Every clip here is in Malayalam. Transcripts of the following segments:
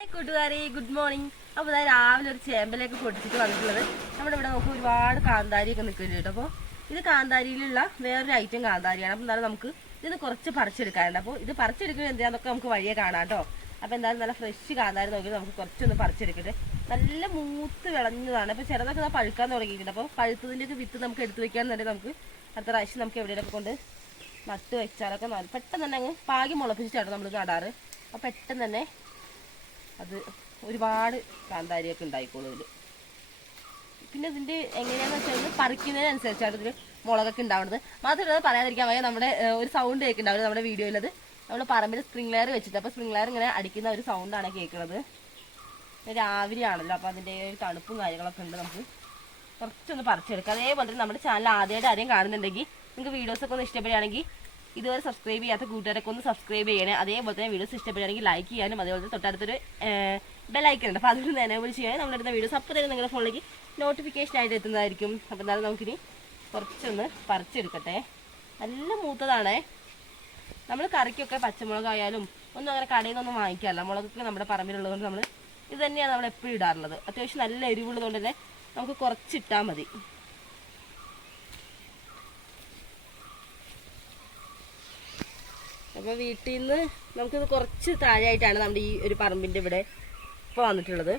കൂട്ടുകാരെ ഗുഡ് മോർണിംഗ്. അപ്പോൾ അതായത് രാവിലെ ഒരു ചേമ്പലേക്ക് പൊട്ടിച്ചിട്ട് വന്നിട്ടുള്ളത് നമ്മുടെ ഇവിടെ നമുക്ക് ഒരുപാട് കാന്താരിയൊക്കെ നിൽക്കുന്നുണ്ട് കേട്ടോ. അപ്പോൾ ഇത് കാന്താരിയിലുള്ള വേറൊരു ഐറ്റം കാന്താരിയാണ്. അപ്പോൾ എന്തായാലും നമുക്ക് ഇത് കുറച്ച് പറിച്ചെടുക്കാറുണ്ട്. അപ്പോൾ ഇത് പറിച്ചെടുക്കുന്നത് എന്താണെന്നൊക്കെ നമുക്ക് വഴിയെ കാണാം കേട്ടോ. അപ്പോൾ എന്തായാലും നല്ല ഫ്രഷ് കാന്താരി നോക്കി നമുക്ക് കുറച്ചൊന്ന് പറിച്ചെടുക്കട്ടെ. നല്ല മൂത്ത് വിളഞ്ഞതാണ്. അപ്പോൾ ചിലതൊക്കെ പഴുക്കാൻ തുടങ്ങിയിട്ടുണ്ട്. അപ്പോൾ പഴുത്തതിൻ്റെയൊക്കെ വിത്ത് നമുക്ക് എടുത്തു വെക്കാന്നുണ്ടെങ്കിൽ നമുക്ക് അടുത്ത പ്രാവശ്യം നമുക്ക് എവിടെയൊക്കെ കൊണ്ട് നട്ട് വെച്ചാലൊക്കെ പെട്ടെന്ന് തന്നെ അങ്ങ് പാകി മുളപ്പിച്ചിട്ടാണ് നമ്മൾ നടാറ്. അപ്പോൾ പെട്ടെന്ന് തന്നെ അത് ഒരുപാട് കാന്താരിയൊക്കെ ഉണ്ടായിക്കോളും ഇതിൽ. പിന്നെ ഇതിൻ്റെ എങ്ങനെയാണെന്ന് വെച്ചാൽ പറിക്കുന്നതിനനുസരിച്ചാണ് ഇതിൽ മുളകൊക്കെ ഉണ്ടാവുന്നത്. മാത്രമല്ല പറയാതിരിക്കാൻ വയ്യ, നമ്മുടെ ഒരു സൗണ്ട് കേൾക്കുന്നുണ്ടാവില്ല നമ്മുടെ വീഡിയോയിലത്. നമ്മൾ പറമ്പിൽ സ്പ്രിംഗ്ലെയർ വെച്ചിട്ട്, അപ്പോൾ സ്പ്രിംഗ്ലെയർ ഇങ്ങനെ അടിക്കുന്ന ഒരു സൗണ്ടാണ് കേൾക്കുന്നത്. രാവിലെയാണല്ലോ, അപ്പോൾ അതിൻ്റെ ഒരു തണുപ്പും കാര്യങ്ങളൊക്കെ ഉണ്ട്. നമുക്ക് കുറച്ചൊന്ന് പറിച്ചെടുക്കാം. അതേപോലെ തന്നെ നമ്മുടെ ചാനൽ ആദ്യമായിട്ട് ആരെയും കാണുന്നുണ്ടെങ്കിൽ നിങ്ങൾക്ക് വീഡിയോസൊക്കെ ഒന്ന് ഇഷ്ടപ്പെടുകയാണെങ്കിൽ ഇതുവരെ സബ്സ്ക്രൈബ് ചെയ്യാത്ത കൂട്ടുകാരൊക്കെ ഒന്ന് സബ്സ്ക്രൈബ് ചെയ്യണേ. അതേപോലെ തന്നെ വീഡിയോസ് ഇഷ്ടപ്പെടുകയാണെങ്കിൽ ലൈക്ക് ചെയ്യാനും അതേപോലെ തന്നെ തൊട്ടടുത്തൊരു ബെല്ലൈക്കൺ ഉണ്ട്. അപ്പോൾ അതിൽ എനേബിൾ ചെയ്യാൻ നമ്മളെടുത്ത വീഡിയോസ് അപ്പോൾ തന്നെ നിങ്ങളുടെ ഫോണിലേക്ക് നോട്ടിഫിക്കേഷൻ ആയിട്ട് എത്തുന്നതായിരിക്കും. അപ്പോൾ എന്നാലും നമുക്കിനി കുറച്ചൊന്ന് പറിച്ചെടുക്കട്ടെ. നല്ല മൂത്തതാണേ. നമ്മൾ കറിക്കൊക്കെ പച്ചമുളകായാലും ഒന്നും അങ്ങനെ കടയിൽ നിന്നൊന്നും വാങ്ങിക്കാറില്ല. മുളകൊക്കെ നമ്മുടെ പറമ്പിലുള്ളതുകൊണ്ട് നമ്മൾ ഇത് തന്നെയാണ് നമ്മൾ എപ്പോഴും ഇടാറുള്ളത്. അത്യാവശ്യം നല്ല എരിവുള്ളതുകൊണ്ട് തന്നെ നമുക്ക് കുറച്ചിട്ടാൽ മതി. അപ്പോൾ വീട്ടിൽ നിന്ന് നമുക്കിത് കുറച്ച് താഴെയായിട്ടാണ് നമ്മുടെ ഈ ഒരു പറമ്പിൻ്റെ ഇവിടെ ഇപ്പോൾ വന്നിട്ടുള്ളത്.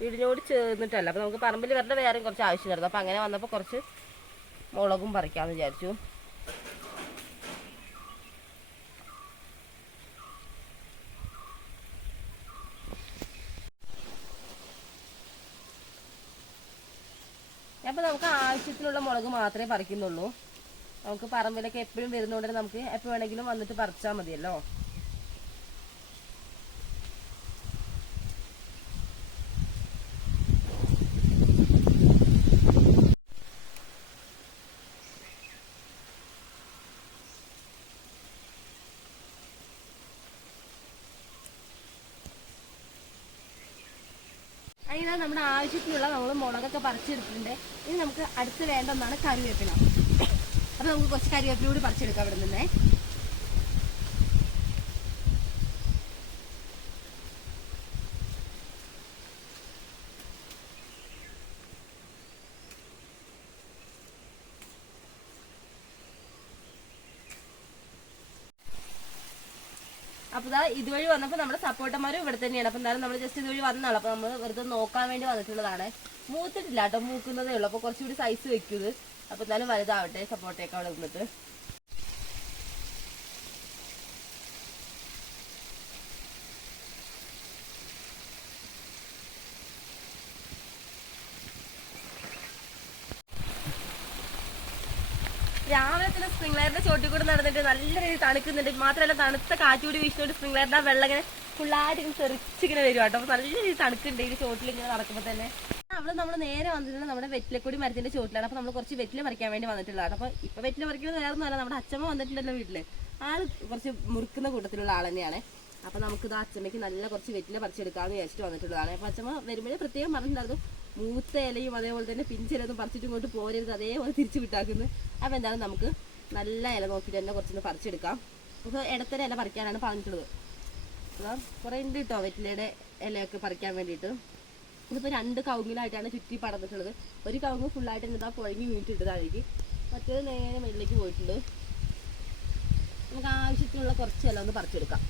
വീടിനോട് ചേർന്നിട്ടല്ല. അപ്പോൾ നമുക്ക് പറമ്പിൽ വരേണ്ട വേറെയും കുറച്ച് ആവശ്യമായിരുന്നു. അപ്പോൾ അങ്ങനെ വന്നപ്പോൾ കുറച്ച് മുളകും പറിക്കാമെന്ന് വിചാരിച്ചു. അപ്പോൾ നമുക്ക് ആവശ്യത്തിനുള്ള മുളക് മാത്രമേ പറിക്കുന്നുള്ളൂ. നമുക്ക് പറമ്പിലൊക്കെ എപ്പോഴും വരുന്നതുകൊണ്ട് നമുക്ക് എപ്പോൾ വേണമെങ്കിലും വന്നിട്ട് പറിച്ചാൽ മതിയല്ലോ. അതിനാണ് നമ്മുടെ ആവശ്യത്തിനുള്ള നമ്മൾ മുളകൊക്കെ പറിച്ചെടുത്തിട്ടുണ്ട്. ഇനി നമുക്ക് അടുത്ത് വേണ്ട ഒന്നാണ് കറിവേപ്പില. അപ്പോൾ നമുക്ക് കുറച്ച് കറിവേപ്പില കൂടി പറിച്ചെടുക്കാം ഇവിടെ നിന്നേ. അപ്പോൾ ഇതുവഴി വന്നപ്പോൾ നമ്മുടെ സപ്പോർട്ടന്മാരും ഇവിടെ തന്നെയാണ്. അപ്പോൾ എന്തായാലും നമ്മൾ ജസ്റ്റ് ഇതുവഴി വന്നാണ്. അപ്പോൾ നമ്മൾ വെറുതെ നോക്കാൻ വേണ്ടി വന്നിട്ടുള്ളതാണ്. മൂത്തിട്ടില്ല കേട്ടോ, മൂക്കുന്നതേ ഉള്ളൂ. അപ്പോൾ കുറച്ചുകൂടി സൈസ് വെക്കുന്നത്. അപ്പോൾ എന്തായാലും വലുതാവട്ടെ സപ്പോർട്ടൊക്കെ അവിടെ നിന്നിട്ട്. രാവിലെ തന്നെ സ്പ്രിംഗ്ലെയറിന്റെ ചോട്ടിൽ കൂടെ നടന്നിട്ട് നല്ല രീതിയിൽ തണുക്കുന്നുണ്ട്. മാത്രമല്ല തണുത്ത കാറ്റുകൂടി വീശുന്നോണ്ട് സ്പ്രിംഗ്ലെയറിന്റെ ആ വെള്ളം ഇങ്ങനെ ഫുള്ളായിട്ട് ഇങ്ങനെ തെറിച്ചിങ്ങനെ വരും കേട്ടോ. അപ്പോൾ നല്ല രീതിയിൽ തണുക്കുന്നുണ്ട് ഈ ചോട്ടിൽ ഇങ്ങനെ നടക്കുമ്പോൾ തന്നെ. നമ്മൾ നേരെ വന്നിട്ടുള്ളത് നമ്മുടെ വെറ്റിലക്കൊടി മരത്തിന്റെ ചോട്ടിലാണ്. അപ്പോൾ നമ്മൾ കുറച്ച് വെറ്റില പറിക്കാൻ വേണ്ടി വന്നിട്ടുള്ളതാണ്. അപ്പോൾ ഇപ്പൊ വെറ്റില പറിക്കുന്നത് വേറെ ഒന്നുമല്ല, നമ്മുടെ അച്ഛമ്മ വന്നിട്ടുണ്ടല്ലോ വീട്ടില്. ആള് കുറച്ച് മുറുക്കുന്ന കൂട്ടത്തിലുള്ള ആൾ തന്നെയാണ്. അപ്പോൾ നമുക്കിത് അച്ഛമ്മയ്ക്ക് നല്ല കുറച്ച് വെറ്റില പറിച്ചെടുക്കാമെന്ന് വിചാരിച്ചിട്ട് വന്നിട്ടുള്ളതാണ്. അപ്പോൾ അച്ഛമ്മ വരുമ്പോഴേ പ്രത്യേകം പറഞ്ഞിട്ടുണ്ടായിരുന്നു മൂത്ത ഇലയും അതേപോലെ തന്നെ പിഞ്ചിലൊന്നും പറിച്ചിട്ട് ഇങ്ങോട്ട് പോരരുത്, അതേപോലെ തിരിച്ചു വിട്ടാക്കുന്നു. അപ്പോൾ എന്തായാലും നമുക്ക് നല്ല ഇല നോക്കിയിട്ട് തന്നെ കുറച്ചൊന്ന് പറിച്ചെടുക്കാം. അപ്പോൾ ഇടത്തര ഇല പറിക്കാനാണ് പറഞ്ഞിട്ടുള്ളത്. അപ്പോൾ കുറേ ഉണ്ട് കേട്ടോ വെറ്റിലയുടെ ഇലയൊക്കെ പറിക്കാൻ വേണ്ടിയിട്ട്. ഇതിപ്പോൾ 2 കവുങ്ങിലായിട്ടാണ് ചുറ്റി പടർന്നിട്ടുള്ളത്. ഒരു കവുങ്ങ് ഫുള്ളായിട്ട് എന്താ പുഴങ്ങി വീണിട്ടുണ്ട് താഴേക്ക്, മറ്റേത് നേരെ മേളിലേക്ക് പോയിട്ടുണ്ട്. നമുക്ക് ആവശ്യത്തിനുള്ള കുറച്ച് ഇല ഒന്ന് പറിച്ചെടുക്കാം.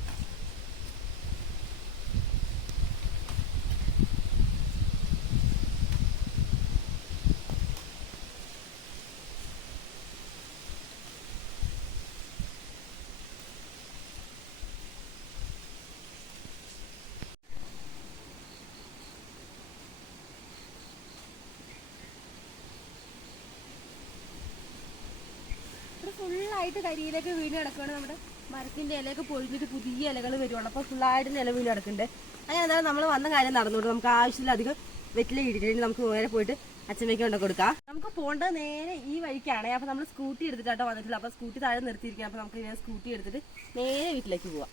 ഫുള്ളായിട്ട് കരിയിലേക്ക് വീണ് കിടക്കുകയാണ്. നമ്മുടെ മരത്തിന്റെ ഇലയൊക്കെ പൊഴിഞ്ഞിട്ട് പുതിയ ഇലകൾ വരുവാണ്. അപ്പോൾ ഫുള്ളായിട്ട് ഇല വീണ് കിടക്കുന്നുണ്ട്. അങ്ങനെ എന്തായാലും നമ്മൾ വന്ന കാര്യം നടന്നുകൊണ്ട് നമുക്ക് ആവശ്യത്തിലധികം വെറ്റില ഇട്ടിട്ട് നമുക്ക് നേരെ പോയിട്ട് അച്ഛമ്മയ്ക്ക് കൊണ്ട് കൊടുക്കാം. നമുക്ക് പോകേണ്ടത് നേരെ ഈ വഴിക്കാണ്. അപ്പോൾ നമ്മൾ സ്കൂട്ടി എടുത്തിട്ടാട്ടോ വന്നിട്ടുള്ളത്. അപ്പോൾ സ്കൂട്ടി താഴെ നിർത്തിയിരിക്കുക. അപ്പോൾ നമുക്ക് ഇങ്ങനെ സ്കൂട്ടി എടുത്തിട്ട് നേരെ വീട്ടിലേക്ക് പോവാം.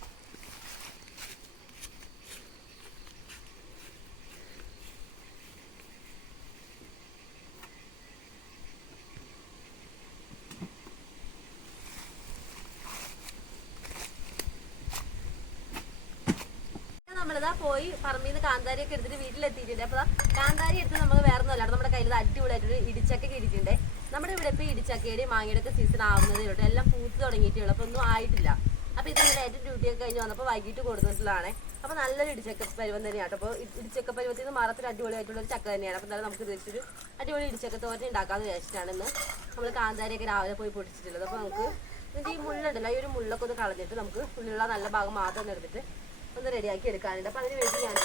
നമ്മളിതാ പോയി പറമ്പിൽ നിന്ന് കാന്താരിയൊക്കെ എടുത്തിട്ട് വീട്ടിലെത്തിയിട്ടുണ്ട്. അപ്പൊ കാന്താരി എടുത്ത് നമ്മൾ വേറെ ഒന്നുമല്ല, നമ്മുടെ കയ്യിൽ അടിപൊളിയായിട്ടൊരു ഇടിച്ചക്ക ഇരിക്കുന്നുണ്ട്. നമ്മുടെ ഇവിടെ ഇപ്പൊ ഇടിച്ചക്കയുടെ മാങ്ങയുടെ ഒക്കെ സീസൺ ആവുന്നതേ ഉള്ളൂ, എല്ലാം പൂത്ത് തുടങ്ങിയിട്ടുള്ളൂ, അപ്പൊ ഒന്നും ആയിട്ടില്ല. അപ്പൊ ഇതിങ്ങനെ ഏറ്റവും ഡ്യൂട്ടിയൊക്കെ കഴിഞ്ഞ് വന്നപ്പോൾ വൈകിട്ട് കൊടുത്തിട്ടുള്ളതാണ്. അപ്പൊ നല്ലൊരു ഇടിച്ചക്ക പരുവം തന്നെയാണ്. അപ്പോൾ ഇടിച്ചക്ക പരുവത്തിൽ നിന്ന് മറത്തിൽ അടിപൊളിയായിട്ടുള്ള ഒരു ചക്ക തന്നെയാണ്. അപ്പൊ എന്തായാലും നമുക്ക് വെച്ചൊരു അടിപൊളി ഇടിച്ചക്ക തോരൻ ഉണ്ടാക്കാമെന്ന് വിചാരിച്ചിട്ടാണ് ഇന്ന് നമ്മൾ കാന്താരിയൊക്കെ രാവിലെ പോയി പൊടിച്ചിട്ടുള്ളത്. അപ്പൊ നമുക്ക് ഇതിന്റെ ഈ മുള്ളുണ്ടല്ലോ, ഈ ഒരു മുള്ളൊക്കെ ഒന്ന് കളഞ്ഞിട്ട് നമുക്ക് ഉള്ളിലുള്ള നല്ല ഭാഗം മാത്രം ഒന്ന് എടുത്തിട്ട് ഒന്ന് റെഡിയാക്കി എടുക്കാനുണ്ട്. അപ്പൊ അതിന് വേണ്ടി ഞാൻ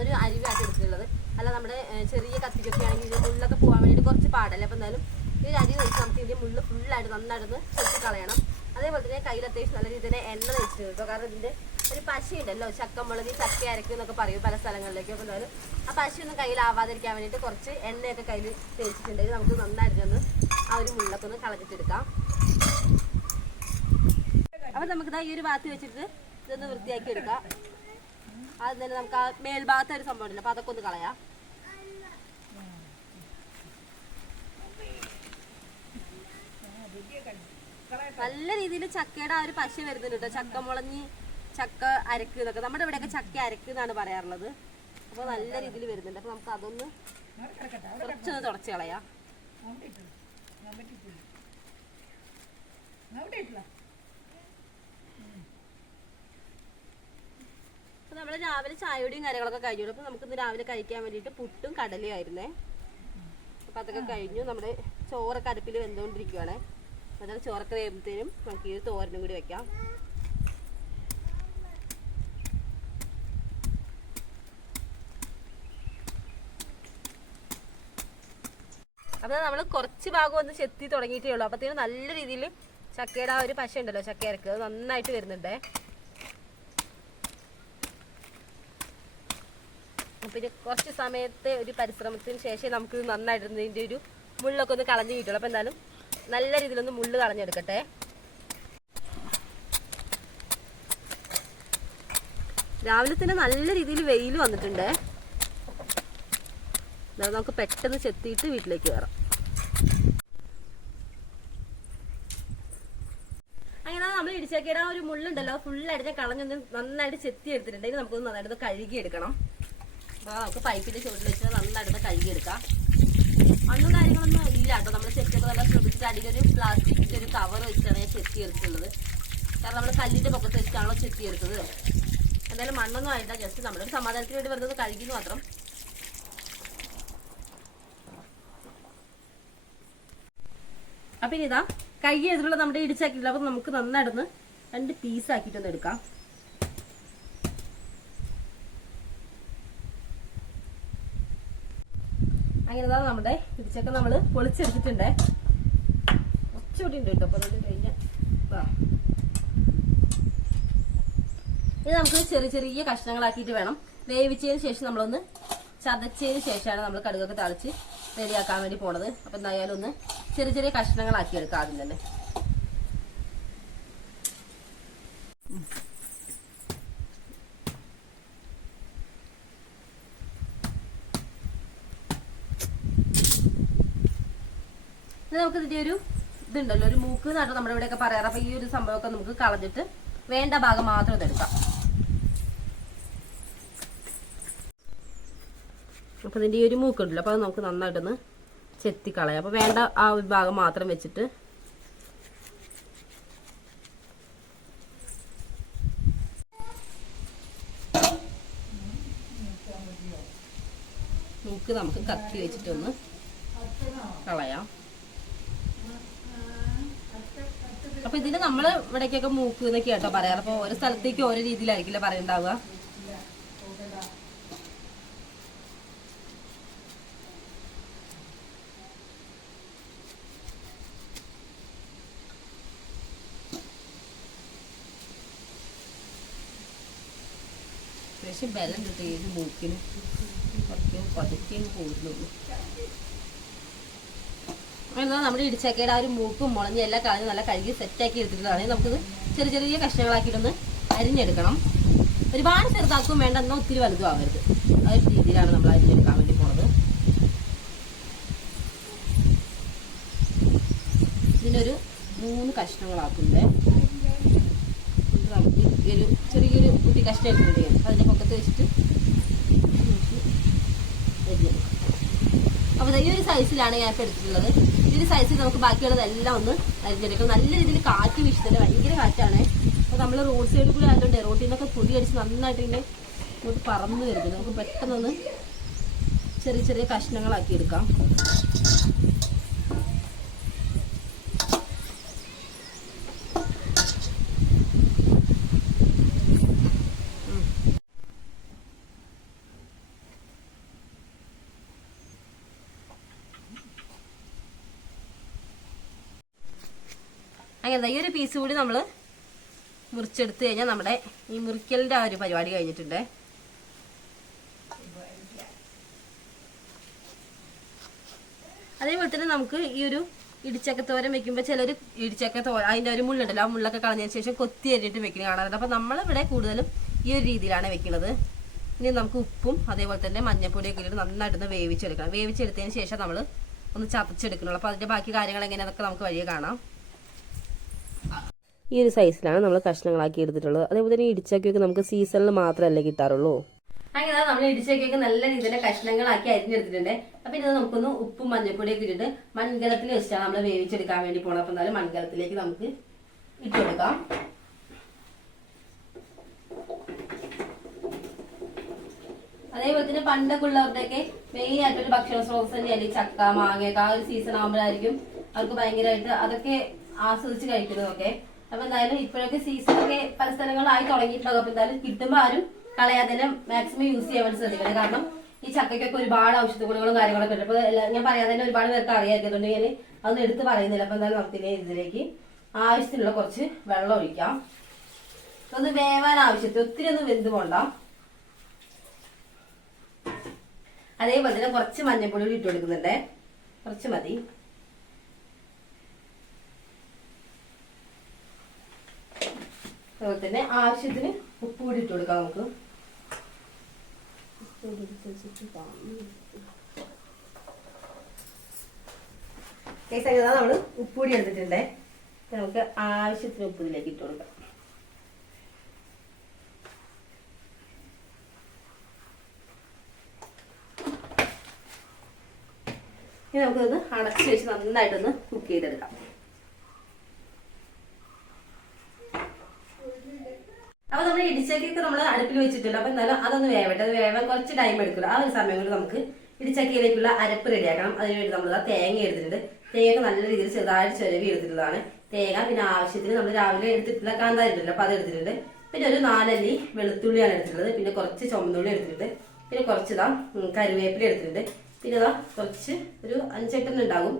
ഒരു അരിവാക്കി എടുത്തിട്ടുള്ളത്. അല്ല നമ്മുടെ ചെറിയ കത്തിക്കൊക്കെ ആണെങ്കിൽ ഇതിന്റെ മുള്ളൊക്കെ പോകാൻ വേണ്ടിയിട്ട് കുറച്ച് പാടല്ലേ. അപ്പൊ എന്തായാലും ഈ ഒരു അരി വെച്ച് നമുക്ക് ഇതിന്റെ മുള്ള് ഫുള്ളായിട്ട് നന്നായിട്ടൊന്ന് ചെത്തി കളയണം. അതേപോലെ തന്നെ കയ്യിൽ അത്യാവശ്യം നല്ല രീതിയിൽ തന്നെ എണ്ണ വെച്ചിട്ട് കേട്ടോ. കാരണം ഇതിന്റെ ഒരു പശയുണ്ടല്ലോ, ചക്കമുളക് ചക്ക അരക്കും എന്നൊക്കെ പറയും പല സ്ഥലങ്ങളിലേക്കും. അപ്പോൾ എന്തായാലും ആ പശയൊന്നും കയ്യിലാവാതിരിക്കാൻ വേണ്ടിയിട്ട് കുറച്ച് എണ്ണയൊക്കെ കയ്യിൽ തേച്ചിട്ടുണ്ടെങ്കിൽ നമുക്ക് നന്നായിട്ടൊന്ന് ആ ഒരു മുള്ളൊക്കെ ഒന്ന് കളഞ്ഞിട്ടെടുക്കാം. അപ്പം നമുക്കിതാ ഈ ഒരു ഭാഗത്ത് വെച്ചിട്ട് ഇതൊന്ന് വൃത്തിയാക്കി എടുക്കാം. അത് തന്നെ നമുക്ക് ആ മേൽഭാഗത്തെ ഒരു സംഭവം ഉണ്ടല്ലോ, അപ്പോൾ അതൊക്കെ ഒന്ന് കളയാം. നല്ല രീതിയിൽ ചക്കയുടെ ആ ഒരു പശ വരുന്നുണ്ട് കേട്ടോ. ചക്ക മുളഞ്ഞ് ചക്ക അരക്ക് എന്നൊക്കെ നമ്മുടെ ഇവിടെയൊക്കെ ചക്ക അരക്ക് എന്നാണ് പറയാറുള്ളത്. അപ്പോൾ നല്ല രീതിയിൽ വരുന്നുണ്ട്. അപ്പോൾ നമുക്ക് അതൊന്ന് കുറച്ചൊന്ന് തുടച്ച് കളയാം. അപ്പോൾ നമ്മൾ രാവിലെ ചായയുടെയും കാര്യങ്ങളൊക്കെ കഴിഞ്ഞു. അപ്പോൾ നമുക്കിന്ന് രാവിലെ കഴിക്കാൻ വേണ്ടിയിട്ട് പുട്ടും കടലയും ആയിരുന്നേ. അപ്പോൾ അതൊക്കെ കഴിഞ്ഞു. നമ്മുടെ ചോറൊക്കെ അടുപ്പിൽ വെന്തുകൊണ്ടിരിക്കുകയാണ്. അതായത് ചോറൊക്കെ വേകുമ്പോഴത്തേനും നമുക്ക് ഈ തോരനും കൂടി വെക്കാം. അപ്പോൾ നമ്മൾ കുറച്ച് ഭാഗം ഒന്ന് ചെത്തി തുടങ്ങിയിട്ടേ ഉള്ളൂ. അപ്പോഴത്തേനും നല്ല രീതിയിൽ ചക്കയുടെ ആ ഒരു പശ ഉണ്ടല്ലോ, ചക്ക അരക്ക്, അത് നന്നായിട്ട് വരുന്നുണ്ടേ. പിന്നെ കുറച്ച് സമയത്തെ ഒരു പരിശ്രമത്തിന് ശേഷം നമുക്ക് നന്നായിട്ട് ഇതിൻ്റെ ഒരു മുള്ളൊക്കെ ഒന്ന് കളഞ്ഞ് കിട്ടുള്ളൂ. അപ്പോൾ എന്തായാലും നല്ല രീതിയിലൊന്ന് മുള്ള് കളഞ്ഞെടുക്കട്ടെ. രാവിലെ തന്നെ നല്ല രീതിയിൽ വെയിൽ വന്നിട്ടുണ്ട്. നമുക്ക് പെട്ടെന്ന് ചെത്തിയിട്ട് വീട്ടിലേക്ക് കയറാം. അങ്ങനെ നമ്മൾ ഇടിച്ചക്കയുടെ ആ ഒരു മുള്ളുണ്ടല്ലോ ഫുള്ളായിട്ട് ഞാൻ കളഞ്ഞൊന്ന് നന്നായിട്ട് ചെത്തി എടുത്തിട്ടുണ്ടെങ്കിൽ നമുക്കൊന്ന് നന്നായിട്ട് കഴുകി എടുക്കണം. അപ്പോൾ നമുക്ക് പൈപ്പിന്റെ ചുവട്ടിൽ വെച്ച് നന്നായിട്ട് കഴുകിയെടുക്കാം. മണ്ണും കാര്യങ്ങളൊന്നും ഇല്ല കേട്ടോ. നമ്മൾ ചെത്തിയപ്പോൾ നല്ല ശ്രദ്ധിച്ചിട്ട് അടിയിലൊരു പ്ലാസ്റ്റിക്കിന്റെ ഒരു കവർ വെച്ചാണ് ഞാൻ ചെത്തിയെടുത്തുള്ളത്. കാരണം നമ്മൾ കല്ലിന്റെ പൊക്കത്ത് വെച്ചിട്ടാണല്ലോ ചെത്തിയെടുത്തത്. എന്തായാലും മണ്ണൊന്നും ആയില്ല, ജസ്റ്റ് നമ്മളൊരു സമാധാനത്തിന് വേണ്ടി വരുന്നത് കഴുകിന്ന് മാത്രം. അപ്പൊ ഇനി ഇതാ കഴുകി എടുത്തിട്ടുള്ള നമ്മുടെ ഇടിച്ചാക്കിയില്ല. അപ്പൊ നമുക്ക് നന്നായിട്ടൊന്ന് 2 പീസാക്കിയിട്ടൊന്ന് എടുക്കാം. അങ്ങനെതാ നമ്മുടെ ഇടിച്ചക്ക നമ്മൾ പൊളിച്ചെടുത്തിട്ടുണ്ട്. കുറച്ചുകൂടി ഉണ്ട് കേട്ടോ. അപ്പൊ അതുകൊണ്ട് കഴിഞ്ഞാൽ ഇത് നമുക്ക് ചെറിയ ചെറിയ കഷ്ണങ്ങളാക്കിയിട്ട് വേണം വേവിച്ചതിന് ശേഷം നമ്മളൊന്ന് ചതച്ചതിന് ശേഷമാണ് നമ്മൾ കടുകൊക്കെ തളിച്ച് റെഡിയാക്കാൻ വേണ്ടി പോണത്. അപ്പൊ എന്തായാലും ഒന്ന് ചെറിയ ചെറിയ കഷ്ണങ്ങളാക്കി എടുക്കാം ആദ്യം തന്നെ. നമുക്ക് ഇതിന്റെ ഒരു ഇതുണ്ടല്ലോ, ഒരു മൂക്ക് എന്നാട്ടോ നമ്മുടെ ഇവിടെയൊക്കെ പറയാറ്. അപ്പൊ ഈ ഒരു സംഭവമൊക്കെ നമുക്ക് കളഞ്ഞിട്ട് വേണ്ട ഭാഗം മാത്രം ഇതെടുക്കാം. അപ്പൊ ഇതിന്റെ ഈ ഒരു മൂക്കുണ്ടല്ലോ, അപ്പൊ അത് നമുക്ക് നന്നായിട്ടൊന്ന് ചെത്തിക്കളയാം. അപ്പൊ വേണ്ട ആ ഒരു ഭാഗം മാത്രം വെച്ചിട്ട് മൂക്ക് നമുക്ക് കത്തി വെച്ചിട്ടൊന്ന് കളയാം. അപ്പൊ ഇതിന് നമ്മള് ഇവിടേക്കൊക്കെ മൂക്ക് എന്നൊക്കെ കേട്ടോ പറയാറ്. അപ്പൊ ഓരോ സ്ഥലത്തേക്ക് ഓരോ രീതിയിലായിരിക്കില്ല പറയണ്ടാവുക. പക്ഷെ ബലം കിട്ടും ഏത് മൂക്കിന്, കുറച്ച് പതുക്കെ പോകുന്നുള്ളൂ. എന്നാൽ നമ്മുടെ ഇടിച്ചക്കയുടെ ആ ഒരു മൂക്കും മുളഞ്ഞ് എല്ലാം കളഞ്ഞ് നല്ല കഴുകി സെറ്റാക്കി എടുത്തിട്ടാണ് നമുക്കിത് ചെറിയ ചെറിയ കഷ്ണങ്ങളാക്കിയിട്ടൊന്ന് അരിഞ്ഞെടുക്കണം. ഒരുപാട് ചെറുതാക്കും വേണ്ട, എന്നാൽ ഒത്തിരി വലുതും ആവരുത്. ആ ഒരു രീതിയിലാണ് നമ്മൾ അരിഞ്ഞെടുക്കാൻ വേണ്ടി പോണത്. ഇതിനൊരു 3 കഷ്ണങ്ങളാക്കുന്നത് നമുക്ക് ചെറിയൊരു കുട്ടി കഷ്ണം എടുത്തിട്ട് അതിന്റെ പൊക്കത്ത് വെച്ചിട്ട് അപ്പോൾ ഈ ഒരു സൈസിലാണ് ഞാൻ ഇപ്പോൾ എടുത്തിട്ടുള്ളത്. ഈ ഒരു സൈസിൽ നമുക്ക് ബാക്കിയുള്ളതെല്ലാം ഒന്ന് അരിഞ്ഞെടുക്കാം. നല്ല രീതിയിൽ കാറ്റ് വീശുന്നുണ്ട്, ഭയങ്കര കാറ്റാണ്. അപ്പോൾ നമ്മൾ റോഡ് സൈഡിൽ കൂടി ആയതുകൊണ്ട് റോട്ടിൽ നിന്നൊക്കെ പൊടി അടിച്ച് നന്നായിട്ട് ഇങ്ങനെ ഇങ്ങോട്ട് പറന്ന് വരുന്നത്. നമുക്ക് പെട്ടെന്നൊന്ന് ചെറിയ ചെറിയ കഷ്ണങ്ങളാക്കി എടുക്കാം. അങ്ങനെ ഈ ഒരു പീസ് കൂടി നമ്മൾ മുറിച്ചെടുത്ത് കഴിഞ്ഞാൽ നമ്മുടെ ഈ മുറിക്കലിൻ്റെ ആ ഒരു പരിപാടി കഴിഞ്ഞിട്ടുണ്ട്. അതേപോലെ തന്നെ നമുക്ക് ഈ ഒരു ഇടിച്ചക്കത്തോരൻ വെക്കുമ്പോൾ ചിലർ അതിൻ്റെ ഒരു മുള്ളുണ്ടല്ലോ, ആ മുള്ളൊക്കെ കളഞ്ഞതിന് ശേഷം കൊത്തി അരിഞ്ഞിട്ട് വെക്കുന്നത് കാണാറുണ്ട്. അപ്പോൾ നമ്മളിവിടെ കൂടുതലും ഈ ഒരു രീതിയിലാണ് വെക്കുന്നത്. ഇനി നമുക്ക് ഉപ്പും അതേപോലെ തന്നെ മഞ്ഞൾപ്പൊടിയൊക്കെ ഇട്ട് നന്നായിട്ടൊന്ന് വേവിച്ചെടുക്കണം. വേവിച്ചെടുത്തതിന് ശേഷം നമ്മൾ ഒന്ന് ചതച്ചെടുക്കണുള്ളൂ. അപ്പോൾ അതിൻ്റെ ബാക്കി കാര്യങ്ങൾ എങ്ങനെയാണെന്നൊക്കെ നമുക്ക് വഴിയെ കാണാം. ഈ ഒരു സൈസിലാണ് നമ്മൾ കഷ്ണങ്ങളാക്കി എടുത്തിട്ടുള്ളത്. അതേപോലെ തന്നെ ഇടിച്ചക്കയൊക്കെ നമുക്ക് സീസണിൽ മാത്രമല്ലേ കിട്ടാറുള്ളൂ. അങ്ങനെ നമ്മൾ ഇടിച്ചക്കയൊക്കെ നല്ല രീതിയിൽ കഷ്ണങ്ങളാക്കി അരിഞ്ഞെടുത്തിട്ടുണ്ട്. അപ്പം ഇത് നമുക്കൊന്ന് ഉപ്പും മഞ്ഞൾപ്പൊടിയൊക്കെ ഇട്ടിട്ട് മൺകലത്തിൽ വെച്ചിട്ടാണ് നമ്മൾ വേവിച്ചെടുക്കാൻ വേണ്ടി പോകണം. അപ്പം എന്നാലും മൺകലത്തിലേക്ക് നമുക്ക് ഇട്ടുകൊടുക്കാം. അതേപോലെ തന്നെ പണ്ടൊക്കെ ഉള്ളവരുടെയൊക്കെ മെയിൻ ആയിട്ടൊരു ഭക്ഷണ സ്രോതസ് തന്നെയല്ലേ ചക്ക മാങ്ങയൊക്കെ. ആ ഒരു സീസൺ ആകുമ്പോഴായിരിക്കും അവർക്ക് ഭയങ്കരമായിട്ട് അതൊക്കെ ആസ്വദിച്ച് കഴിക്കുന്നതൊക്കെ. അപ്പൊ എന്തായാലും ഇപ്പോഴൊക്കെ സീസണൊക്കെ പല സ്ഥലങ്ങളിലായി തുടങ്ങിയിട്ടുണ്ടാകും. അപ്പൊ എന്തായാലും കിട്ടുമ്പോൾ ആരും കളയാതെ തന്നെ മാക്സിമം യൂസ് ചെയ്യാൻ വേണ്ടി ശ്രദ്ധിക്കണം. കാരണം ഈ ചക്കയ്ക്കൊക്കെ ഒരുപാട് ഔഷധ ഗുണങ്ങളും കാര്യങ്ങളൊക്കെ ഉണ്ട്. അപ്പൊ ഞാൻ പറയാതെ തന്നെ ഒരുപാട് പേർക്ക് അറിയാമായിരിക്കും. അതുകൊണ്ട് ഞാൻ അതൊന്നും എടുത്ത് പറയുന്നില്ല. അപ്പൊ എന്തായാലും നമുക്ക് ഇതിലേക്ക് ആവശ്യത്തിനുള്ള കുറച്ച് വെള്ളം ഒഴിക്കാം. ഒന്ന് വേവാൻ ആവശ്യത്തിൽ ഒത്തിരി ഒന്നും വെന്ത് പോണ്ട. അതേപോലെ തന്നെ കുറച്ച് മഞ്ഞൾപ്പൊടി ഇട്ട് കൊടുക്കുന്നുണ്ട്, കുറച്ച് മതി. അതുപോലെ തന്നെ ആവശ്യത്തിന് ഉപ്പ് കൂടി ഇട്ട് കൊടുക്കാം നമുക്ക്. നമ്മൾ ഉപ്പ് കൂടി എടുത്തിട്ടുണ്ട്. നമുക്ക് ആവശ്യത്തിന് ഉപ്പ് ഇതിലേക്ക് ഇട്ട് കൊടുക്കാം. ഇനി നമുക്കൊന്ന് അടച്ചു വെച്ച് നന്നായിട്ടൊന്ന് കുക്ക് ചെയ്തെടുക്കാം. അപ്പൊ നമ്മൾ ഇടിച്ചക്കയൊക്കെ നമ്മൾ അടുപ്പിൽ വെച്ചിട്ടുണ്ട്. അപ്പൊ എന്നാലും അതൊന്ന് വേവട്ടെ. അത് വേവാൻ കുറച്ച് ടൈം എടുക്കില്ല. ആ ഒരു സമയം കൊണ്ട് നമുക്ക് ഇടിച്ചക്കയിലേക്കുള്ള അരപ്പ് റെഡിയാക്കണം. അതിനുവേണ്ടി നമ്മൾ തേങ്ങ എടുത്തിട്ടുണ്ട്. തേങ്ങ നല്ല രീതിയിൽ ചെറുതായിട്ട് ചിരവി എടുത്തിട്ടുള്ളതാണ് തേങ്ങ. പിന്നെ ആവശ്യത്തിന് നമ്മൾ രാവിലെ എടുത്തിട്ടുള്ള കാന്താരി ഉണ്ടല്ലോ, അപ്പൊ അത് എടുത്തിട്ടുണ്ട്. പിന്നെ ഒരു 4 അല്ലി വെളുത്തുള്ളിയാണ് എടുത്തിട്ടുള്ളത്. പിന്നെ കുറച്ച് ചുമന്നുള്ളി എടുത്തിട്ടുണ്ട്. പിന്നെ കുറച്ചിതാ കരുവേപ്പില എടുത്തിട്ടുണ്ട്. പിന്നെ ഇതാ കുറച്ച് ഒരു 5-8 ഉണ്ടാകും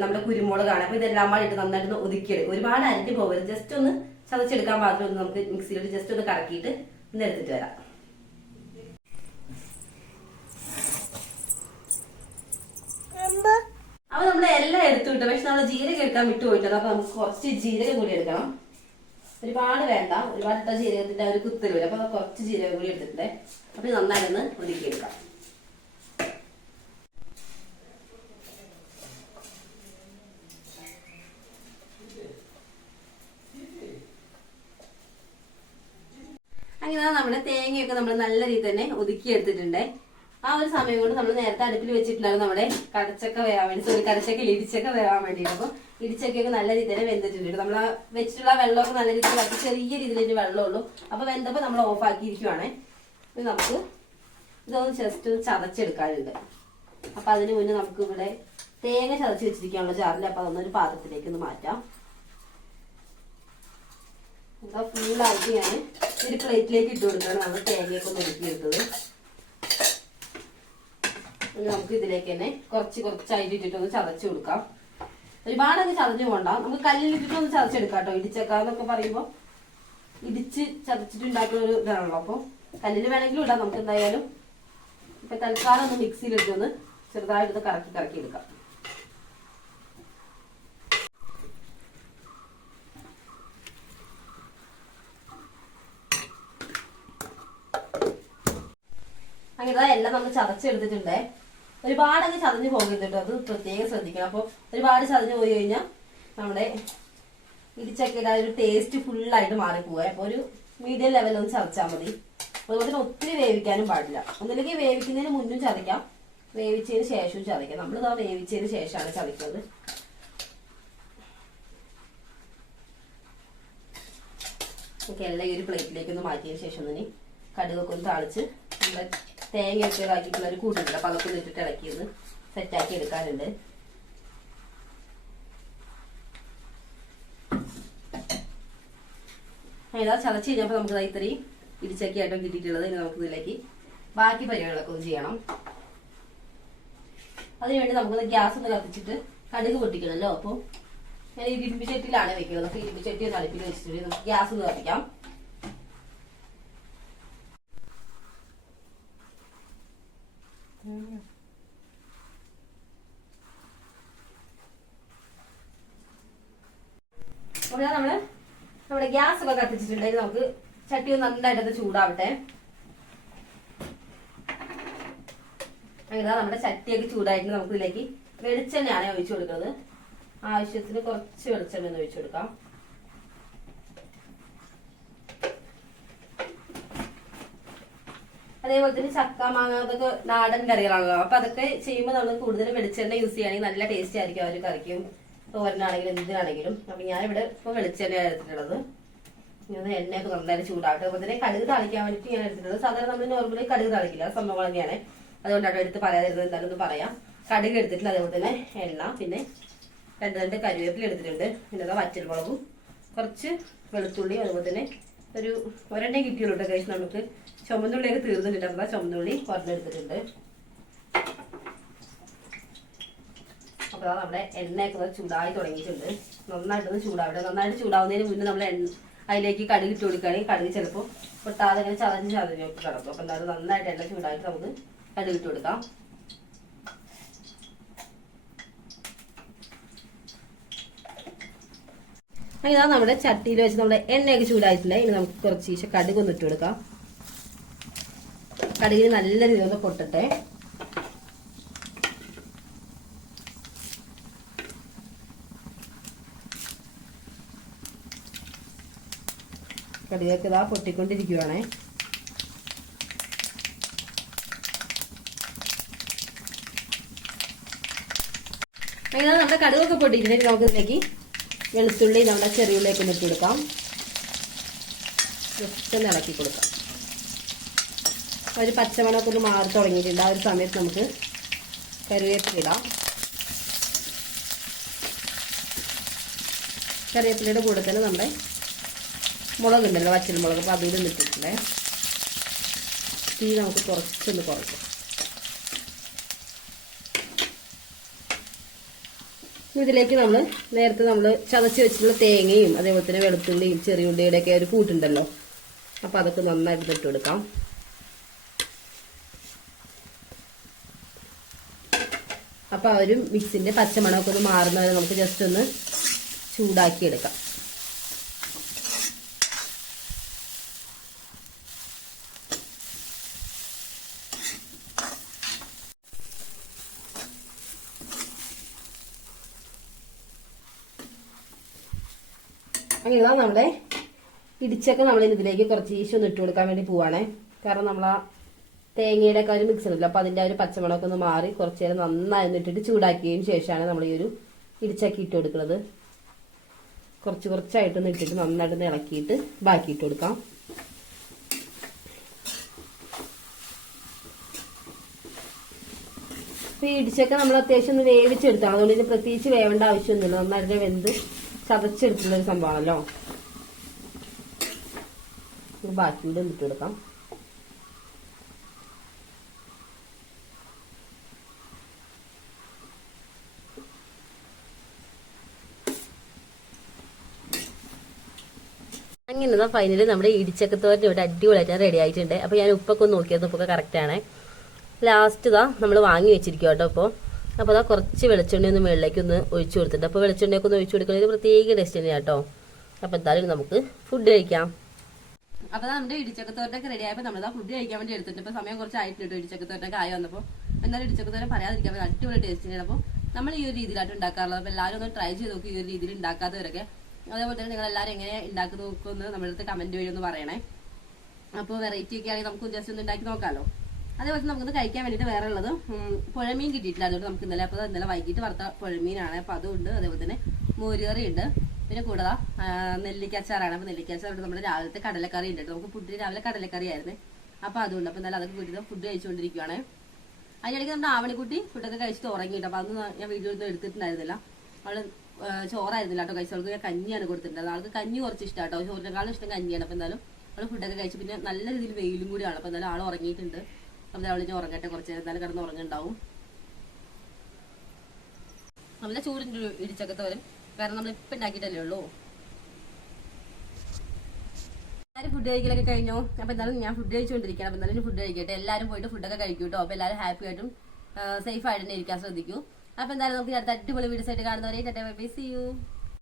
നമ്മുടെ കുരുമുളകാണ്. അപ്പൊ ഇതെല്ലാം കൂടി ഇട്ട് നന്നായിട്ട് ഒതുക്കിയെടുക്കും. ഒരുപാട് അരിഞ്ഞു പോകരുത്, ജസ്റ്റ് ഒന്ന് ചതച്ചെടുക്കാൻ പാത്രം ഒന്ന് നമുക്ക് മിക്സിയിലിട്ട് ജസ്റ്റ് ഒന്ന് കറക്കിയിട്ട് ഒന്ന് എടുത്തിട്ട് വരാം. അപ്പൊ നമ്മൾ എല്ലാം എടുത്തു വിട്ടു. പക്ഷെ നമ്മൾ ജീരകം എടുക്കാൻ വിട്ടുപോയിട്ടുണ്ട്. അപ്പൊ നമുക്ക് കുറച്ച് ജീരകം കൂടി എടുക്കണം. ഒരുപാട് വേണ്ട, ഒരുപാട് ഇട്ട ജീരകത്തിന്റെ ഒരു കുത്തലുമില്ല. അപ്പൊ കുറച്ച് ജീരകം കൂടി എടുത്തിട്ടുണ്ട്. അപ്പൊ നന്നായിട്ടൊന്ന് ഒതുക്കിയെടുക്കാം. അങ്ങനെ നമ്മുടെ തേങ്ങയൊക്കെ നമ്മൾ നല്ല രീതിയിൽ തന്നെ ഒതുക്കി എടുത്തിട്ടുണ്ട്. ആ ഒരു സമയം കൊണ്ട് നമ്മൾ നേരത്തെ അടുപ്പിൽ വെച്ചിട്ടുണ്ടായിരുന്നു നമ്മുടെ കടച്ചക്ക വേവാൻ വേണ്ടി, കടച്ചക്ക ഇടിച്ചക്ക വേവാൻ വേണ്ടിയിട്ട്. അപ്പോൾ ഇടിച്ചക്കയൊക്കെ നല്ല രീതിയിൽ തന്നെ വെന്തിട്ടുണ്ട്. നമ്മൾ വെച്ചിട്ടുള്ള വെള്ളമൊക്കെ നല്ല രീതിയിൽ ആക്കി ചെറിയ രീതിയിൽ വെള്ളമുള്ളൂ. അപ്പോൾ വെന്തപ്പോൾ നമ്മൾ ഓഫ് ആക്കിയിരിക്കുവാണേ. നമുക്ക് ഇതൊന്ന് ജസ്റ്റ് ചതച്ചെടുക്കാനുണ്ട്. അപ്പം അതിന് മുന്നേ നമുക്ക് ഇവിടെ തേങ്ങ ചതച്ച് വെച്ചിരിക്കാനുള്ള ജാറിൽ. അപ്പം അതൊന്നൊരു പാത്രത്തിലേക്ക് ഒന്ന് മാറ്റാം. എന്താ ഫുള്ളായിട്ട് ഞാൻ ഒരു പ്ലേറ്റിലേക്ക് ഇട്ട് കൊടുക്കുകയാണ് നമ്മൾ തേങ്ങയൊക്കെ ഒന്ന് ഒതുക്കിയെടുത്തത്. നമുക്ക് ഇതിലേക്ക് തന്നെ കുറച്ചായിട്ട് ഇട്ടിട്ടൊന്ന് ചതച്ച് കൊടുക്കാം. ഒരുപാടൊക്കെ ചതച്ചു പോകണ്ട, നമുക്ക് കല്ലിലിട്ടിട്ടൊന്ന് ചതച്ചെടുക്കാം കേട്ടോ. ഇടിച്ചക്കാന്നൊക്കെ പറയുമ്പോൾ ഇടിച്ച് ചതച്ചിട്ടുണ്ടാക്കുന്ന ഒരു ഇതാണല്ലോ. അപ്പോൾ കല്ലിൽ വേണമെങ്കിലും ഇടാം. നമുക്ക് എന്തായാലും ഇപ്പം തൽക്കാലം ഒന്ന് മിക്സിയിലിട്ടൊന്ന് ചെറുതായിട്ടൊന്ന് കറക്കി എടുക്കാം. അങ്ങനെ എല്ലാം നമ്മൾ ചതച്ചെടുത്തിട്ടുണ്ട്. ഒരുപാടങ്ങ് ചതഞ്ഞു പോകുന്നുണ്ട്, അത് പ്രത്യേകം ശ്രദ്ധിക്കണം. അപ്പോൾ ഒരുപാട് ചതഞ്ഞു പോയി കഴിഞ്ഞാൽ നമ്മുടെ ഇടിച്ചക്കയുടെ ഒരു ടേസ്റ്റ് ഫുള്ളായിട്ട് മാറിപ്പോവുക. അപ്പോൾ ഒരു മീഡിയം ലെവലൊന്ന് ചതച്ചാൽ മതി. അതുപോലെ തന്നെ ഒത്തിരി വേവിക്കാനും പാടില്ല. ഒന്നില്ലെങ്കിൽ വേവിക്കുന്നതിന് മുന്നും ചതയ്ക്കാം, വേവിച്ചതിന് ശേഷവും ചതയ്ക്കാം. നമ്മളിതാ വേവിച്ചതിന് ശേഷമാണ് ചതയ്ക്കുന്നത്. നമുക്ക് എല്ലാം ഈ ഒരു പ്ലേറ്റിലേക്ക് ഒന്ന് മാറ്റിയതിന് ശേഷം തന്നെ കടുകൊക്കെ ഒന്ന് താളിച്ച് നമ്മുടെ തേങ്ങയൊക്കെ ഇതാക്കിയിട്ടുള്ള ഒരു കൂട്ടുണ്ടല്ലോ, അപ്പൊ അതൊക്കെ ഇട്ടിട്ട് ഇളക്കിയൊന്ന് സെറ്റാക്കി എടുക്കാനുണ്ട്. ഇതാ ചതച്ച് കഴിഞ്ഞപ്പോൾ നമുക്ക് ഇത്രയും ഇടിച്ചൊക്കെ ആയിട്ടും കിട്ടിയിട്ടുള്ളത്. ഇനി നമുക്ക് ഇതിലേക്ക് ബാക്കി പരിപാടികളൊക്കെ ഒന്ന് ചെയ്യണം. അതിനുവേണ്ടി നമുക്കൊന്ന് ഗ്യാസ് ഒന്ന് കത്തിച്ചിട്ട് കടുക് പൊട്ടിക്കണമല്ലോ. അപ്പോൾ ഞാൻ ഈ ഇരുമ്പ് ചട്ടിയിലാണ് വെക്കുന്നത്. അപ്പോൾ ഇരുമ്പ് ചട്ടി ഒന്ന് അടുപ്പിൽ വെച്ചിട്ട് നമുക്ക് ഗ്യാസ് ഒന്ന് കത്തിക്കാം. അപ്പോൾ നമ്മുടെ ഗ്യാസ് ഒക്കെ കത്തിച്ചിട്ടുണ്ടെങ്കിൽ നമുക്ക് ചട്ടി ഒന്ന് നന്നായിട്ടത് ചൂടാവട്ടെ. അങ്ങനെ നമ്മുടെ ചട്ടിയൊക്കെ ചൂടായിട്ട് നമുക്ക് ഇതിലേക്ക് വെളിച്ചെണ്ണയാണ് ഒഴിച്ചു കൊടുക്കുന്നത്. ആവശ്യത്തിന് കുറച്ച് വെളിച്ചെണ്ണ ഒന്ന് ഒഴിച്ചു കൊടുക്കാം. അതേപോലെ തന്നെ ചക്ക മാങ്ങ അതൊക്കെ നാടൻ കറികളാണല്ലോ. അപ്പൊ അതൊക്കെ ചെയ്യുമ്പോൾ നമ്മൾ കൂടുതൽ വെളിച്ചെണ്ണ യൂസ് ചെയ്യുകയാണെങ്കിൽ നല്ല ടേസ്റ്റ് ആയിരിക്കും. അവർ കറിക്കും തോരനാണെങ്കിലും എന്തിനാണെങ്കിലും. അപ്പൊ ഞാനിവിടെ ഇപ്പൊ വെളിച്ചെണ്ണയാണ് എടുത്തിട്ടുള്ളത്. ഇങ്ങനെ എണ്ണയൊക്കെ നന്നായിട്ട് ചൂടാവട്ടെ. അതുപോലെ തന്നെ കടുക് താളിക്കാൻ വേണ്ടിയിട്ട് ഞാൻ എടുത്തിട്ടുള്ളത്. സാധാരണ നമ്മൾ നോർമലി കടുക് താളിക്കില്ല, സംഭവങ്ങൾ തന്നെയാണ്. അതുകൊണ്ടാണ് എടുത്ത് പറയാതിരുന്നത്. എന്തായാലും ഒന്ന് പറയാം. കടുക് എടുത്തിട്ടില്ല, അതേപോലെ തന്നെ എണ്ണ, പിന്നെ രണ്ട് കറിവേപ്പില എടുത്തിട്ടുണ്ട്, പിന്നെ വറ്റൽമുളകും കുറച്ച് വെളുത്തുള്ളി, അതുപോലെ തന്നെ ഒരു ഒരെണ്ണ കിട്ടിയുള്ളൂ കേട്ടോ കഴിച്ച്. നമുക്ക് ചുമന്നുള്ളിയൊക്കെ തീർന്നിട്ടുണ്ട്. അപ്പോൾ ചുമന്നുള്ളി കുറഞ്ഞെടുത്തിട്ടുണ്ട്. അപ്പോൾ നമ്മുടെ എണ്ണയൊക്കെ ചൂടായി തുടങ്ങിയിട്ടുണ്ട്. നന്നായിട്ടൊന്ന് ചൂടാവട്ടെ. നന്നായിട്ട് ചൂടാവുന്നതിന് മുന്നേ നമ്മൾ അതിലേക്ക് കടുക് ഇട്ട് കൊടുക്കുകയാണെങ്കിൽ കടുക് ചിലപ്പോൾ പൊട്ടാതെ ഇങ്ങനെ ചതഞ്ഞ് കിടക്കും. അപ്പോൾ എന്തായാലും നന്നായിട്ട് എണ്ണ ചൂടായിട്ട് നമുക്ക് കടുക് ഇട്ട് കൊടുക്കാം. അങ്ങനെ നമ്മുടെ ചട്ടിയിൽ വെച്ച് നമ്മുടെ എണ്ണയൊക്കെ ചൂടായിട്ടുണ്ട്. ഇനി നമുക്ക് കുറച്ച് കടുക് ഒന്ന് ഇട്ട് കൊടുക്കാം. കടുകിന് നല്ല രീതിയിൽ പൊട്ടട്ടെ. കടുകൊക്കെ ഇതാ പൊട്ടിക്കൊണ്ടിരിക്കുവാണേ. അങ്ങനെ നമ്മുടെ കടുകൊക്കെ പൊട്ടിയിട്ടുണ്ടെങ്കിൽ നമുക്ക് ഇതിലേക്ക് വെളുത്തുള്ളി നമ്മുടെ ചെറിയുള്ളിലേക്ക് ഒന്ന് ഇട്ട് കൊടുക്കാം. ജസ്റ്റ് ഒന്ന് ഇളക്കി കൊടുക്കാം. ഒരു പച്ചമണമൊക്കെ ഒന്ന് മാറി തുടങ്ങിയിട്ടുണ്ട്. ആ ഒരു സമയത്ത് നമുക്ക് കറിവേപ്പില ഇടാം. കറിവേപ്പിലയുടെ കൂടെ തന്നെ നമ്മുടെ മുളകുണ്ടല്ലോ, വറ്റൽമുളക്, അപ്പോൾ അതുകൂടെ ഇട്ടിട്ടുണ്ടേ. തീ നമുക്ക് കുറച്ചൊന്ന് കുറയ്ക്കാം. ഇതിലേക്ക് നമ്മൾ നേരത്തെ ചതച്ച് വെച്ചിട്ടുള്ള തേങ്ങയും അതേപോലെ തന്നെ വെളുത്തുള്ളിയും ചെറിയുള്ളിയുടെ ഒക്കെ ഒരു കൂട്ടുണ്ടല്ലോ, അപ്പോൾ അതൊക്കെ നന്നായിട്ട് ഇട്ട് കൊടുക്കാം. അപ്പോൾ ആ ഒരു മിക്സിന്റെ പച്ചമണമൊക്കെ ഒന്ന് മാറുന്നവരെ നമുക്ക് ജസ്റ്റ് ഒന്ന് ചൂടാക്കി എടുക്കാം. അങ്ങനെ നമ്മുടെ ഇടിച്ചൊക്കെ നമ്മൾ ഇതിലേക്ക് കുറച്ച് ഈശൊന്ന് ഇട്ട് കൊടുക്കാൻ വേണ്ടി പോവാണേ. കാരണം നമ്മൾ ആ തേങ്ങയുടെ ഒക്കെ ഒരു മിക്സ് ഉണ്ടല്ലോ, അപ്പൊ അതിന്റെ ആ ഒരു പച്ചമുളകൊക്കെ ഒന്ന് മാറി കുറച്ച് നേരം നന്നായി ഇട്ടിട്ട് ചൂടാക്കിയതിന് ശേഷമാണ് നമ്മൾ ഈ ഒരു ഇടിച്ചക്കി ഇട്ട് കൊടുക്കുന്നത്. കുറച്ചായിട്ടൊന്ന് ഇട്ടിട്ട് നന്നായിട്ടൊന്ന് ഇളക്കിയിട്ട് ബാക്കി ഇട്ട് കൊടുക്കാം. അപ്പൊ ഈ ഇടിച്ചൊക്കെ നമ്മൾ അത്യാവശ്യം ഒന്ന് വേവിച്ചെടുത്താണ്. അതുകൊണ്ട് ഇത് പ്രത്യേകിച്ച് വേവേണ്ട ആവശ്യമൊന്നുമില്ല. നന്നായിട്ട് വെന്ത് ചതച്ചെടുത്തുള്ള ഒരു സംഭവമാണല്ലോ. ബാക്കി കൂടെ ഇട്ട് കൊടുക്കാം. അങ്ങനെ ഫൈനലി നമ്മുടെ ഇടിച്ചക്കത്തോരൻ ഇവിടെ അടിപൊളിയായിട്ട് റെഡി ആയിട്ടുണ്ട്. അപ്പോൾ ഞാൻ ഉപ്പൊക്കെ ഒന്ന് നോക്കിയത് ഉപ്പൊക്കെ കറക്റ്റാണ്. ലാസ്റ്റ് നമ്മൾ വാങ്ങി വെച്ചിരിക്കും കേട്ടോ. അപ്പോൾ അതാ കുറച്ച് വെളിച്ചെണ്ണ ഒന്ന് മുകളിലേക്ക് ഒന്ന് ഒഴിച്ചു കൊടുത്തിട്ടുണ്ട്. അപ്പോൾ വെളിച്ചെണ്ണയൊക്കെ ഒന്ന് ഒഴിച്ചു കൊടുക്കുന്നത് പ്രത്യേക ടേസ്റ്റ് തന്നെയാണ് കേട്ടോ. അപ്പോൾ എന്തായാലും നമുക്ക് ഫുഡ് കഴിക്കാം. അപ്പോൾ നമ്മുടെ ഇടിച്ചക്കത്തോരനൊക്കെ റെഡി ആയപ്പോൾ നമ്മളിതാ ഫുഡ് കഴിക്കാൻ വേണ്ടി എടുത്തിട്ടുണ്ട്. ഇപ്പോൾ സമയം കുറച്ച് ആയിട്ടുണ്ട് ഇടിച്ചക്കത്തോരനൊക്കെ ആയി വന്നപ്പോൾ. എന്തായാലും ഇടിച്ചക്കത്തോരൻ പറയാതിരിക്കാൻ അടിപൊളി ടേസ്റ്റ് തന്നെയാണ്. അപ്പോൾ നമ്മൾ ഈ ഒരു രീതിയിലായിട്ട് ഉണ്ടാക്കാറുള്ളത്. അപ്പോൾ എല്ലാവരും ഒന്ന് ട്രൈ ചെയ്ത് നോക്കി ഈ ഒരു രീതിയിൽ ഉണ്ടാക്കാത്തവരൊക്കെ. അതേപോലെ തന്നെ നിങ്ങൾ എല്ലാവരും എങ്ങനെ ഉണ്ടാക്കി നോക്കുമെന്ന് നമ്മുടെ അടുത്ത് കമന്റ് വഴി ഒന്ന് പറയണേ. അപ്പോൾ വെറൈറ്റി ഒക്കെ ആണെങ്കിൽ നമുക്ക് ജസ്റ്റ് ഒന്ന് ഉണ്ടാക്കി നോക്കാമല്ലോ. അതേപോലെ നമുക്കിത് കഴിക്കാൻ വേണ്ടിയിട്ട് വേറെ ഉള്ളത് പുഴമീൻ കിട്ടിയിട്ടില്ലായിരുന്നു നമുക്ക് ഇന്നലെ. അപ്പോൾ ഇന്നലെ വൈകിട്ട് വറുത്ത പുഴമീനാണ്. അപ്പോൾ അതുണ്ട്. അതേപോലെ തന്നെ മോരുകറി ഉണ്ട്. പിന്നെ കൂടാതെ നെല്ലിക്കച്ചാറാണ്. അപ്പോൾ നെല്ലിക്കച്ചാറുണ്ട്. നമ്മുടെ രാവിലത്തെ കടലക്കറി ഉണ്ട്. നമുക്ക് ഫുഡിന് രാവിലെ കടലക്കറി ആയിരുന്നു. അപ്പോൾ അതുണ്ട്. അപ്പോൾ ഇന്നലെ അതൊക്കെ കൂട്ടിയിട്ട് ഫുഡ് കഴിച്ചുകൊണ്ടിരിക്കുകയാണ്. അതിനിടയ്ക്ക് നമ്മുടെ ആവണിക്കുട്ടി ഫുഡൊക്കെ കഴിച്ചിട്ട് ഉറങ്ങിയിട്ട്. അപ്പോൾ അതൊന്നും ഞാൻ വീഡിയോ ഒന്നും എടുത്തിട്ടുണ്ടായിരുന്നില്ല. അവള് ചോറായിരുന്നില്ല കേട്ടോ കഴിച്ചവൾക്ക്. ഞാൻ കഞ്ഞിയാണ് കൊടുത്തിട്ടുള്ളത്. ആൾക്ക് കഞ്ഞി കുറച്ച് ഇഷ്ടം കേട്ടോ. ചോറിനെക്കാളും ഇഷ്ടം കഞ്ഞിയാണ്. അപ്പോൾ എന്തായാലും അവള് ഫുഡൊക്കെ കഴിച്ചു. പിന്നെ നല്ല രീതിയിൽ വെയിലും കൂടിയാണ്. അപ്പോൾ എന്തായാലും ആൾ ഉറങ്ങിയിട്ടുണ്ട്. അപ്പോൾ അവള് ഞാൻ ഉറങ്ങട്ടെ, കുറച്ച് നേരം എന്തായാലും കിടന്ന് ഉറങ്ങുണ്ടാവും. നല്ല ചൂടിൻ്റെ ഇടിച്ചൊക്കെ വരും. കാരണം നമ്മൾ ഇപ്പം ഉണ്ടാക്കിയിട്ടല്ലേ ഉള്ളൂ. എല്ലാവരും ഫുഡ് കഴിക്കലൊക്കെ കഴിഞ്ഞോ? അപ്പോൾ എന്തായാലും ഞാൻ ഫുഡ് കഴിച്ചുകൊണ്ടിരിക്കുകയാണ്. അപ്പോൾ എന്തായാലും ഫുഡ് കഴിക്കട്ടെ. എല്ലാവരും പോയിട്ട് ഫുഡൊക്കെ കഴിക്കും കേട്ടോ. അപ്പോൾ എല്ലാവരും ഹാപ്പി ആയിട്ടും സേഫ് ആയിട്ട് തന്നെ ഇരിക്കാൻ ശ്രദ്ധിക്കൂ. അപ്പോൾ എന്തായാലും നമുക്ക് അടുത്ത അടിപൊളി വീഡിയോസ് ആയിട്ട് കാണുന്നവരെ tata bye bye, see U.